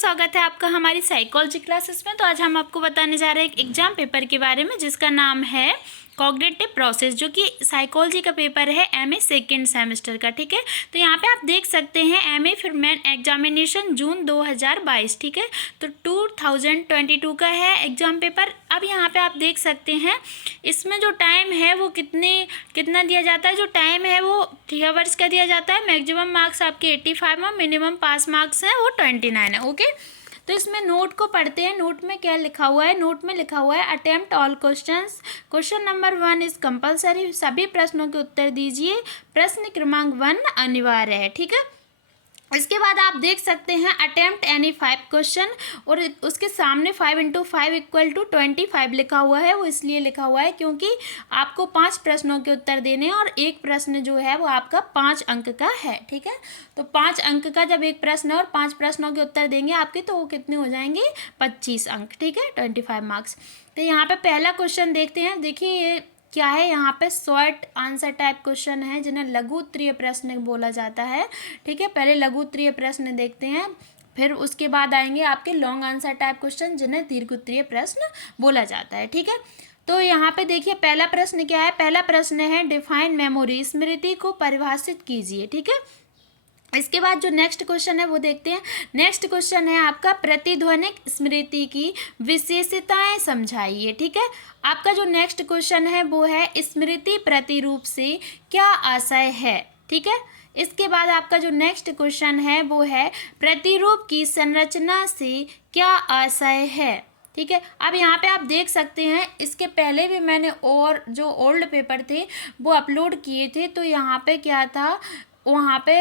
स्वागत है आपका हमारी साइकोलॉजी क्लासेस में। तो आज हम आपको बताने जा रहे हैं एक एग्जाम पेपर के बारे में जिसका नाम है कॉग्निटिव प्रोसेस, जो कि साइकोलॉजी का पेपर है एमए सेकेंड सेमेस्टर का। ठीक है, तो यहाँ पे आप देख सकते हैं एमए फिर मेन एग्जामिनेशन जून 2022। ठीक है, तो 2022 का है एग्जाम पेपर। अब यहाँ पे आप देख सकते हैं इसमें जो टाइम है वो कितना दिया जाता है। जो टाइम है वो 3 आवर्स का दिया जाता है। मैक्सिमम मार्क्स आपके 85 और मिनिमम पास मार्क्स हैं वो 29 है। ओके, तो इसमें नोट को पढ़ते हैं। नोट में क्या लिखा हुआ है? नोट में लिखा हुआ है attempt all questions. Question number 1 is compulsory. सभी प्रश्नों के उत्तर दीजिए। प्रश्न क्रमांक 1 अनिवार्य है। ठीक है, इसके बाद आप देख सकते हैं अटेम्प्ट एनी 5 क्वेश्चन, और उसके सामने 5 × 5 = 25 लिखा हुआ है। वो इसलिए लिखा हुआ है क्योंकि आपको 5 प्रश्नों के उत्तर देने हैं और एक प्रश्न जो है वो आपका 5 अंक का है। ठीक है, तो 5 अंक का जब एक प्रश्न है और 5 प्रश्नों के उत्तर देंगे आपके, तो वो कितने हो जाएंगे? 25 अंक। ठीक है, 25 मार्क्स। तो यहाँ पे पहला क्वेश्चन देखते हैं। देखिए ये क्या है, यहाँ पे शॉर्ट आंसर टाइप क्वेश्चन है जिन्हें लघु उत्तरीय प्रश्न बोला जाता है। ठीक है, पहले लघु उत्तरीय प्रश्न देखते हैं, फिर उसके बाद आएंगे आपके लॉन्ग आंसर टाइप क्वेश्चन जिन्हें दीर्घ उत्तरीय प्रश्न बोला जाता है। ठीक है, तो यहाँ पे देखिए पहला प्रश्न क्या है। पहला प्रश्न है डिफाइन मेमोरी, स्मृति को परिभाषित कीजिए। ठीक है, इसके बाद जो नेक्स्ट क्वेश्चन है वो देखते हैं। नेक्स्ट क्वेश्चन है आपका प्रतिध्वनिक स्मृति की विशेषताएं समझाइए। ठीक है, आपका जो नेक्स्ट क्वेश्चन है वो है स्मृति प्रतिरूप से क्या आशय है। ठीक है, इसके बाद आपका जो नेक्स्ट क्वेश्चन है वो है प्रतिरूप की संरचना से क्या आशय है। ठीक है, अब यहाँ पे आप देख सकते हैं इसके पहले भी मैंने और जो ओल्ड पेपर थे वो अपलोड किए थे। तो यहाँ पे क्या था, वहाँ पे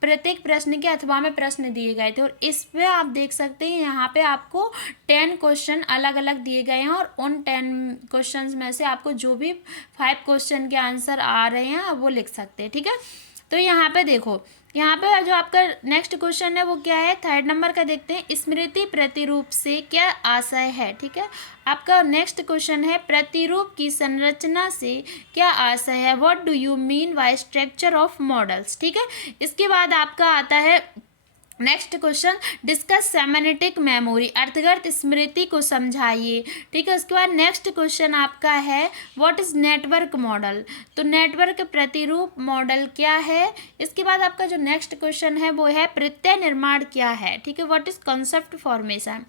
प्रत्येक प्रश्न के अथवा में प्रश्न दिए गए थे, और इस पे आप देख सकते हैं यहाँ पे आपको 10 क्वेश्चन अलग अलग दिए गए हैं, और उन 10 क्वेश्चंस में से आपको जो भी 5 क्वेश्चन के आंसर आ रहे हैं आप वो लिख सकते हैं। ठीक है, तो यहाँ पे देखो, यहाँ पे जो आपका नेक्स्ट क्वेश्चन है वो क्या है, 3rd नंबर का देखते हैं। स्मृति प्रतिरूप से क्या आशय है। ठीक है, आपका नेक्स्ट क्वेश्चन है प्रतिरूप की संरचना से क्या आशय है। What do you mean bye structure of models. ठीक है, इसके बाद आपका आता है नेक्स्ट क्वेश्चन डिस्कस सेमेनेटिक मेमोरी, अर्थगत स्मृति को समझाइए। ठीक है, उसके बाद नेक्स्ट क्वेश्चन आपका है व्हाट इज नेटवर्क मॉडल, तो नेटवर्क प्रतिरूप मॉडल क्या है। इसके बाद आपका जो नेक्स्ट क्वेश्चन है वो है प्रत्यय निर्माण क्या है। ठीक है, व्हाट इज कॉन्सेप्ट फॉर्मेशन।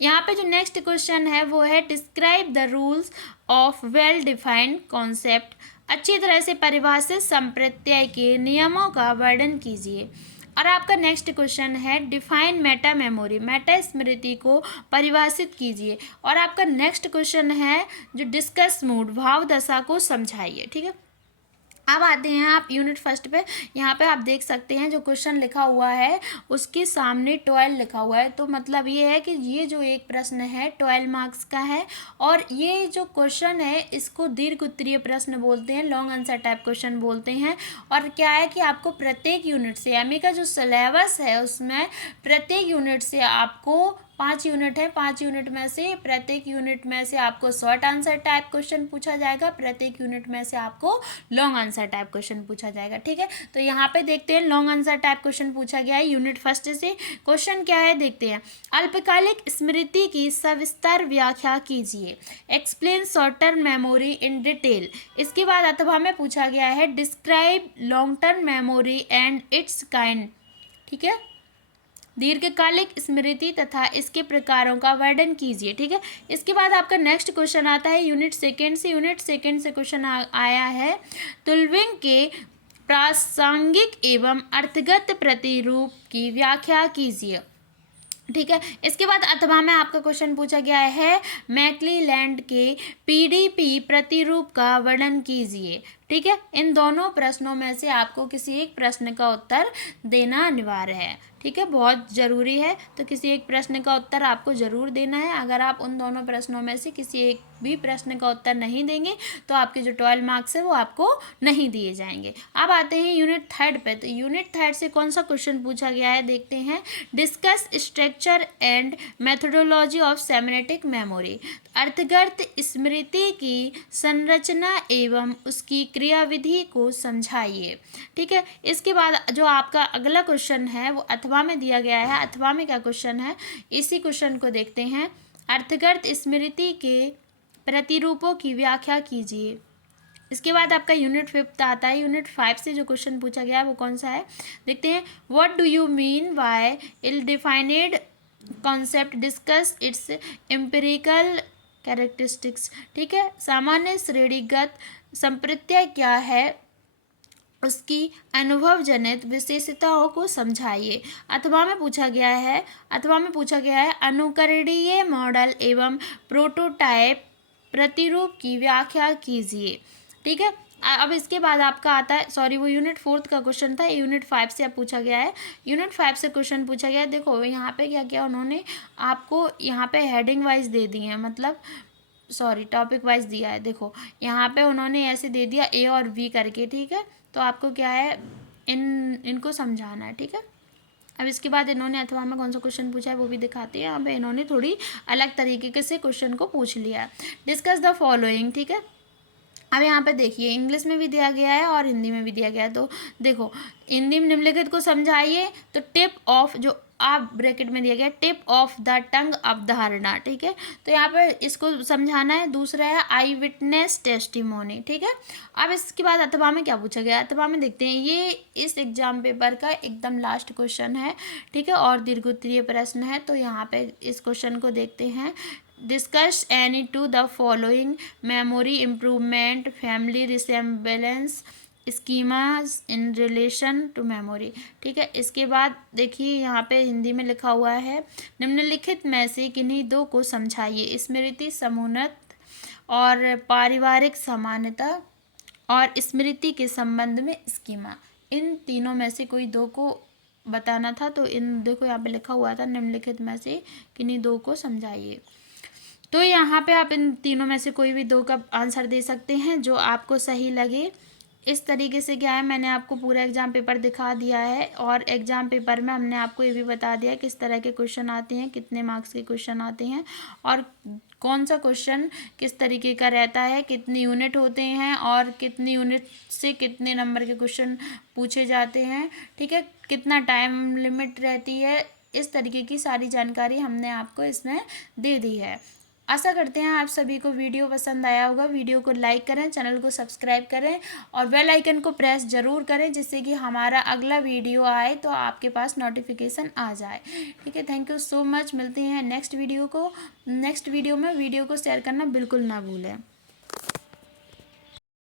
यहाँ पे जो नेक्स्ट क्वेश्चन है वो है describe the rules of well defined concept, अच्छी तरह से परिभाषित संप्रत्यय के नियमों का वर्णन कीजिए। और आपका नेक्स्ट क्वेश्चन है डिफाइन मेटा मेमोरी, मेटा स्मृति को परिभाषित कीजिए। और आपका नेक्स्ट क्वेश्चन है जो डिस्कस मूड, भाव दशा को समझाइए। ठीक है, अब आते हैं आप यूनिट फर्स्ट पे। यहाँ पे आप देख सकते हैं जो क्वेश्चन लिखा हुआ है उसके सामने 12 लिखा हुआ है, तो मतलब ये है कि ये जो एक प्रश्न है 12 मार्क्स का है, और ये जो क्वेश्चन है इसको दीर्घ उत्तरीय प्रश्न बोलते हैं, लॉन्ग आंसर टाइप क्वेश्चन बोलते हैं। और क्या है कि आपको प्रत्येक यूनिट से, एमए का जो सिलेबस है उसमें प्रत्येक यूनिट से आपको 5 यूनिट है, 5 यूनिट में से प्रत्येक यूनिट में से आपको शॉर्ट आंसर टाइप क्वेश्चन पूछा जाएगा, प्रत्येक यूनिट में से आपको लॉन्ग आंसर टाइप क्वेश्चन पूछा जाएगा। ठीक है, तो यहाँ पे देखते हैं लॉन्ग आंसर टाइप क्वेश्चन पूछा गया है यूनिट फर्स्ट से। क्वेश्चन क्या है देखते हैं। अल्पकालिक स्मृति की सविस्तर व्याख्या कीजिए, explain short term memory in detail. इसके बाद अथवा में पूछा गया है describe long term memory and it's kind. ठीक है, दीर्घकालिक स्मृति तथा इसके प्रकारों का वर्णन कीजिए। ठीक है, इसके बाद आपका नेक्स्ट क्वेश्चन आता है यूनिट सेकेंड से। यूनिट सेकेंड से क्वेश्चन आया है तुल्विंग के प्रासंगिक एवं अर्थगत प्रतिरूप की व्याख्या कीजिए। ठीक है, इसके बाद अथवा में आपका क्वेश्चन पूछा गया है मैक्लीलैंड के पीडीपी प्रतिरूप का वर्णन कीजिए। ठीक है, इन दोनों प्रश्नों में से आपको किसी एक प्रश्न का उत्तर देना अनिवार्य है। ठीक है, बहुत ज़रूरी है, तो किसी एक प्रश्न का उत्तर आपको ज़रूर देना है। अगर आप उन दोनों प्रश्नों में से किसी एक भी प्रश्न का उत्तर नहीं देंगे तो आपके जो 12 मार्क्स है वो आपको नहीं दिए जाएंगे। अब आते हैं यूनिट 3 पे। तो यूनिट 3 से कौन सा क्वेश्चन पूछा गया है देखते हैं। Discuss structure and methodology of semantic memory, अर्थगत स्मृति की संरचना एवं उसकी क्रियाविधि को समझाइए। ठीक है, इसके बाद जो आपका अगला क्वेश्चन है वो अथवा अथवा में दिया गया है। अथवा में क्या क्वेश्चन है, इसी क्वेश्चन को देखते हैं। अर्थगत स्मृति के प्रतिरूपों की व्याख्या कीजिए। इसके बाद आपका यूनिट 5 आता है। यूनिट 5 से जो क्वेश्चन पूछा गया है वो कौन सा है, देखते हैं। What do you mean by ill defined concept, discuss its empirical characteristics. ठीक है, सामान्य श्रेणीगत संप्रत्यय क्या है, उसकी अनुभव जनित विशेषताओं को समझाइए। अथवा में पूछा गया है अनुकरणीय मॉडल एवं प्रोटोटाइप प्रतिरूप की व्याख्या कीजिए। ठीक है, अब इसके बाद आपका आता है, सॉरी वो यूनिट 4 का क्वेश्चन था, यूनिट 5 से अब पूछा गया है। यूनिट 5 से क्वेश्चन पूछा गया है। देखो यहाँ पे क्या किया उन्होंने, आपको यहाँ पे हेडिंग वाइज दे दी है, मतलब सॉरी टॉपिक वाइज दिया है। देखो यहाँ पे उन्होंने ऐसे दे दिया ए और बी करके। ठीक है, तो आपको क्या है, इनको समझाना है। ठीक है, अब इसके बाद इन्होंने अथवा में कौन सा क्वेश्चन पूछा है वो भी दिखाते हैं। अब इन्होंने थोड़ी अलग तरीके से क्वेश्चन को पूछ लिया है। Discuss the following. ठीक है, अब यहाँ पे देखिए इंग्लिश में भी दिया गया है और हिंदी में भी दिया गया है। तो देखो हिंदी में निम्नलिखित को समझाइए। तो टिप ऑफ, जो आप ब्रैकेट में दिया गया, टिप ऑफ द टंग अवधारणा। ठीक है, तो यहाँ पर इसको समझाना है। दूसरा है आई विटनेस टेस्टिमोनी। ठीक है, अब इसके बाद अथवा में क्या पूछा गया, अथवा में देखते हैं। ये इस एग्जाम पेपर का एकदम लास्ट क्वेश्चन है। ठीक है, और दीर्घोत्तरीय प्रश्न है। तो यहाँ पे इस क्वेश्चन को देखते हैं। Discuss any two the following memory improvement family resemblance schemas in relation to memory. ठीक है, इसके बाद देखिए यहाँ पे हिंदी में लिखा हुआ है निम्नलिखित में से किन्हीं दो को समझाइए, स्मृति समून्नत और पारिवारिक समानता और स्मृति के संबंध में स्कीमा। इन तीनों में से कोई दो को बताना था। तो इन देखो यहाँ पे लिखा हुआ था निम्नलिखित में से किन्हीं दो को समझाइए। तो यहाँ पे आप इन तीनों में से कोई भी दो का आंसर दे सकते हैं जो आपको सही लगे। इस तरीके से क्या है, मैंने आपको पूरा एग्जाम पेपर दिखा दिया है और एग्जाम पेपर में हमने आपको ये भी बता दिया किस तरह के क्वेश्चन आते हैं, कितने मार्क्स के क्वेश्चन आते हैं और कौन सा क्वेश्चन किस तरीके का रहता है, कितने यूनिट होते हैं और कितनी यूनिट से कितने नंबर के क्वेश्चन पूछे जाते हैं। ठीक है, कितना टाइम लिमिट रहती है, इस तरीके की सारी जानकारी हमने आपको इसमें दे दी है। आशा करते हैं आप सभी को वीडियो पसंद आया होगा। वीडियो को लाइक करें, चैनल को सब्सक्राइब करें और बेल आइकन को प्रेस ज़रूर करें जिससे कि हमारा अगला वीडियो आए तो आपके पास नोटिफिकेशन आ जाए। ठीक है, थैंक यू सो मच। मिलते हैं नेक्स्ट वीडियो में। वीडियो को शेयर करना बिल्कुल ना भूलें।